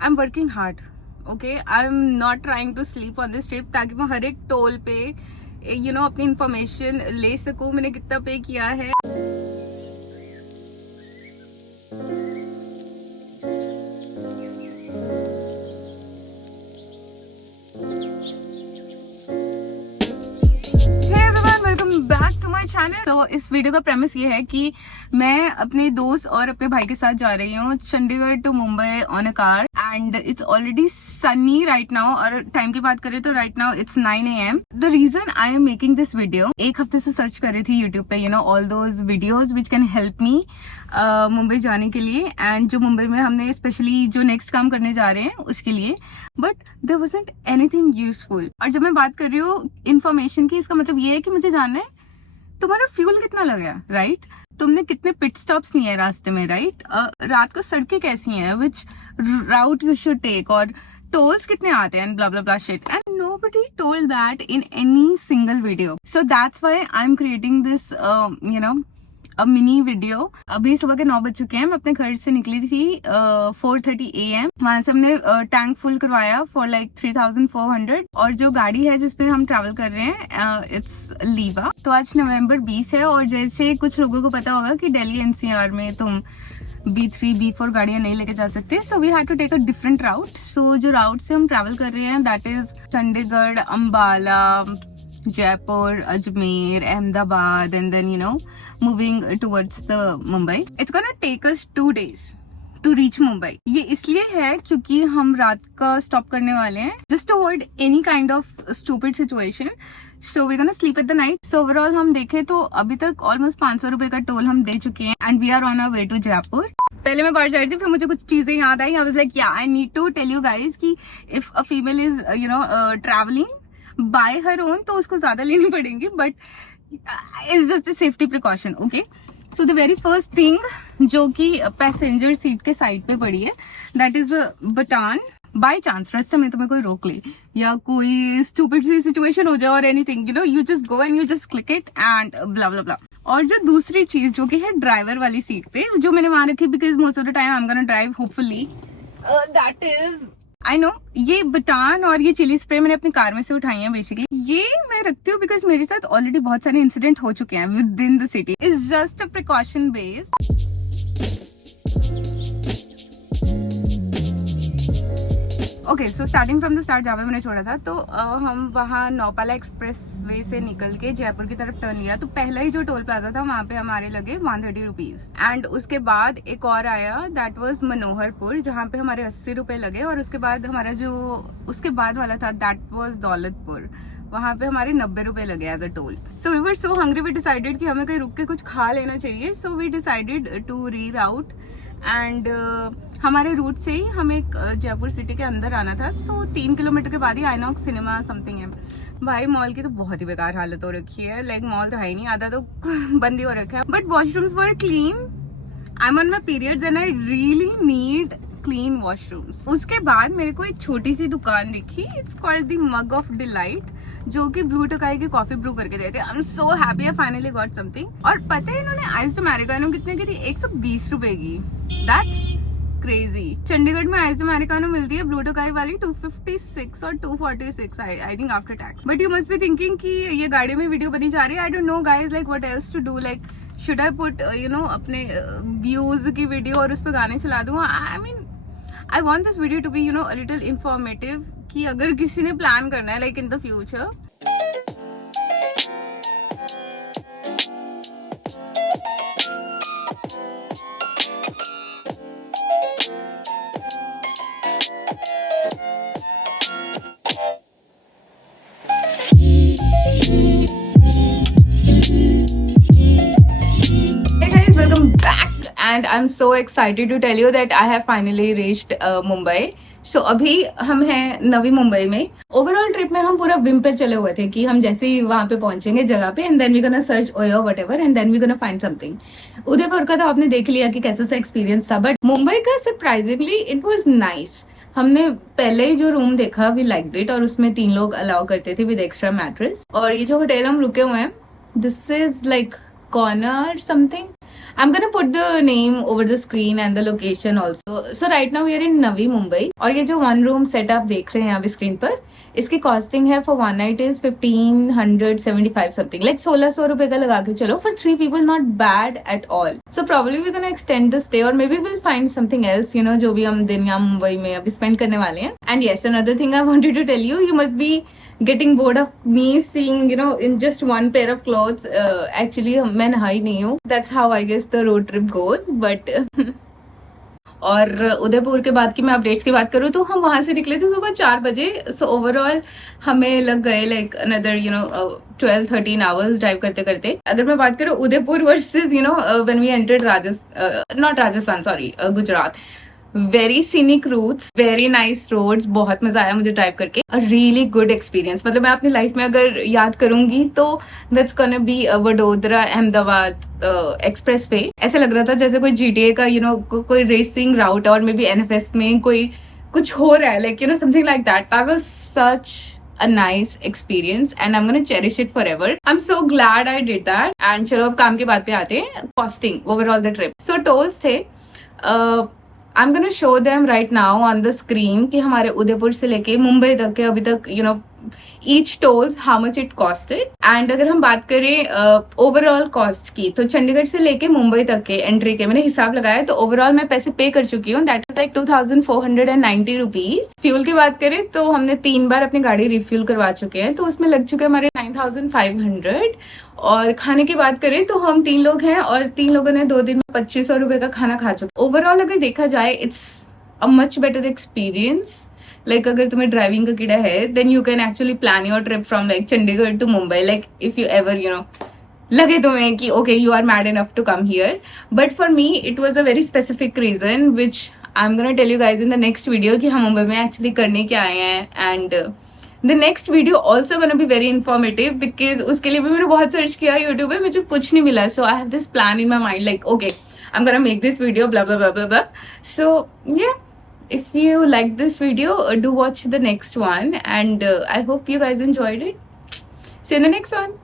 I am working hard, okay, I am not trying to sleep on this trip, ताकि मैं हर एक toll पे अपनी इंफॉर्मेशन ले सकूं, मैंने कितना पे किया है। तो इस वीडियो का प्रेमिस ये है कि मैं अपने दोस्त और अपने भाई के साथ जा रही हूँ Chandigarh to Mumbai on a car, and it's already sunny right now. और टाइम की बात करें तो right now it's 9 AM। The reason I am making this video, एक हफ्ते से सर्च कर रही थी यूट्यूब पे all those videos which can help me Mumbai जाने के लिए, एंड जो मुंबई में हमने स्पेशली जो नेक्स्ट काम करने जा रहे हैं उसके लिए, but there wasn't anything useful. और जब मैं बात कर रही हूँ इन्फॉर्मेशन की, इसका मतलब ये है कि मुझे जानना है तुम्हारा फ्यूल कितना लगा, राइट? तुमने कितने पिट स्टॉप्स लिए हैं रास्ते में, राइट? रात को सड़कें कैसी हैं, which route you should take, और टोल्स कितने आते हैं, blah blah blah shit, and nobody told that in any single video. So that's why I'm creating this mini video. अभी सुबह के 9 बज चुके हैं, मैं अपने घर से निकली थी 4:30 AM। वहां से हमने टैंक फुल करवाया फॉर लाइक 3,400, और जो गाड़ी है जिसपे हम ट्रैवल कर रहे हैं इट्स लीवा। तो आज नवंबर 20 है, और जैसे कुछ लोगों को पता होगा कि दिल्ली NCR में तुम B3 B4 गाड़ियां नहीं लेके जा सकते, so we had to take a different route. सो जो राउट से हम ट्रैवल कर रहे हैं that is Chandigarh, Ambala, Jaipur, Ajmer, Ahmedabad, and then moving towards the Mumbai. It's gonna take us 2 days to reach Mumbai. ये इसलिए है क्योंकि हम रात का स्टॉप करने वाले हैं, just to avoid any kind of stupid situation. So we're gonna sleep at the night. So overall हम देखें तो अभी तक almost 500 रुपए का टोल हम दे चुके हैं, and we are on our way to Jaipur. पहले मैं बाहर जा रही थी, फिर मुझे कुछ चीजें याद आई। I was like, yeah, I need to tell you guys कि if a female is traveling bye her own तो उसको ज्यादा लेनी पड़ेंगी, but it's just a safety precaution, okay. So the very first thing जो कि पैसेंजर सीट के side पे पड़ी है that is button. By chance रास्ते में तुम्हें कोई रोक ले या कोई स्टूपिड सी सिचुएशन हो जाए और anything you just go and you just click it and blah blah blah. और जो दूसरी चीज जो कि है ड्राइवर वाली सीट पे, जो मैंने वहां रखी because most of the time I am gonna drive hopefully, that is I know ये बटान और ये चिली स्प्रे मैंने अपनी कार में से उठाई है। बेसिकली ये मैं रखती हूँ बिकॉज मेरे साथ ऑलरेडी बहुत सारे इंसिडेंट हो चुके हैं with in the city. It's just a precaution based. Okay, so starting from the start जहाँ पे मैंने छोड़ा था, तो हम वहाँ नौपाला एक्सप्रेस वे से निकल के जयपुर की तरफ टर्न लिया। तो पहला ही जो टोल प्लाजा था वहाँ पे हमारे लगे 130 रुपीज, एंड उसके बाद एक और आया दैट वाज मनोहरपुर जहाँ पे हमारे 80 रुपए लगे, और उसके बाद हमारा जो उसके बाद वाला था दैट वाज दौलतपुर, वहाँ पे हमारे 90 रुपए लगे as a toll. So we were so hungry, we decided कि हमें कहीं रुक के कुछ खा लेना चाहिए। सो वी डिसाइडेड टू री राउट, एंड हमारे रूट से ही हमें जयपुर सिटी के अंदर आना था। तो 3 किलोमीटर के बाद ही आइनॉक्स सिनेमा समथिंग है। भाई मॉल की तो बहुत ही बेकार हालत हो रखी है, लाइक मॉल तो है ही नहीं, आधा तो बंद ही हो रखा है, but washrooms were clean. I am on my periods and I really need clean washrooms. उसके बाद मेरे को एक छोटी सी दुकान दिखी, it's called the mug of delight, जो कि ब्लू टोकाई की कॉफी ब्रू करके देते हैं। I am so happy I finally got something. और पता है इन्होंने आइस्ड अमेरिकानो कितने की थी? 120 रुपए की। That's crazy. चंडीगढ़ में आइस्ड अमेरिकानो मिलती है ब्लू टोकाई वाली 256 और 246 I think after tax. But you must be thinking कि ये गाड़ी में वीडियो बनी जा रही है। I don't know guys like what else to do, like should I put अपने व्यूज की वीडियो और उस पर गाने चला दूंगा। I mean I want this video to be a little informative, कि अगर किसी ने प्लान करना है like in the future. And I'm so excited to tell you that I have finally reached Mumbai. So अभी हम हैं नवी मुंबई में। ओवरऑल ट्रिप में हम पूरा विम पे चले हुए थे कि हम जैसे ही वहां पे पहुंचेंगे जगह पे, and then we gonna search OYO whatever, and then we gonna find something. Udaipur का तो आपने देख लिया कि कैसा सा एक्सपीरियंस था, बट मुंबई का सरप्राइजिंगली इट वाज नाइस। हमने पहले ही जो रूम देखा वी लाइक्ड इट, और उसमें 3 लोग अलाउ करते थे विद एक्स्ट्रा मैट्रेस। और ये जो होटल हम रुके हुए हैं this is like corner something, I'm gonna put the name over the screen and the location also. So right now we are in Navi Mumbai और ये जो one room setup देख रहे हैं अभी स्क्रीन पर, इसकी कॉस्टिंग है for one night is 1575 something, like 1600 रुपए का लगा के चलो for 3 people, not bad at all. So probably we gonna extend the stay or maybe will find something else, you know, जो भी हम दिन यहाँ मुंबई में अभी स्पेंड करने वाले हैं. And yes, another thing I wanted to tell you, you must be getting bored of me seeing, you know, in just one pair of clothes. Actually मैं नहाई नहीं हूँ. That's how I guess the road trip goes. But और उदयपुर के बाद की मैं updates की बात करूँ तो हम वहां से निकले थे सुबह 4 बजे. सो ओवरऑल हमें लग गए लाइक अनदर 12-13 आवर्स ड्राइव करते करते. अगर मैं बात करूँ Udaipur versus when we entered Rajasthan, sorry, Gujarat, very scenic routes, very nice roads, बहुत मजा आया मुझे ड्राइव करके. A really good experience. मतलब मैं अपनी लाइफ में अगर याद करूंगी तो that's gonna be Vadodara Ahmedabad expressway. ऐसे लग रहा था जैसे कोई GTA का कोई रेसिंग राउट और मे बी NFS में कोई कुछ हो रहा है, like something like that. That was such a nice experience and I'm gonna cherish it forever. I'm so glad I did that. And चलो अब काम की बात पे आते हैं. Costing overall the trip. So tolls थे, I'm gonna show them right now on the screen कि हमारे उदयपुर से लेके मुंबई तक के अभी तक each tolls how much it costed. And अगर हम बात करें ओवरऑल कॉस्ट की, तो चंडीगढ़ से लेके मुंबई तक के एंट्री के मैंने हिसाब लगाया तो ओवरऑल मैं पैसे पे कर चुकी हूँ. That is like 2490 rupees. Fuel की बात करें तो हमने 3 बार अपनी गाड़ी रिफ्यूल करवा चुके हैं तो उसमें लग चुके हमारे 9500. और खाने की बात करें तो हम 3 लोग हैं और 3 लोगों ने 2 दिन में 2500 रुपए का खाना खा चुके. ओवरऑल अगर देखा जाए it's a much better experience. Like अगर तुम्हें ड्राइविंग का कीड़ा है then you can actually plan your trip from like Chandigarh to Mumbai, like if you ever लगे तुम्हें कि okay you are mad enough to come here. But for me it was a very specific reason which I am gonna tell you guys in the next video कि हम मुंबई में actually करने क्या आए हैं. And the next video also gonna be very informative because उसके लिए भी मैंने बहुत सर्च किया यूट्यूब पे, मुझे कुछ नहीं मिला. So I have this plan in my mind like okay I am gonna make this video, blah blah blah blah blah. So yeah, if you like this video, do watch the next one, and I hope you guys enjoyed it. See you in the next one.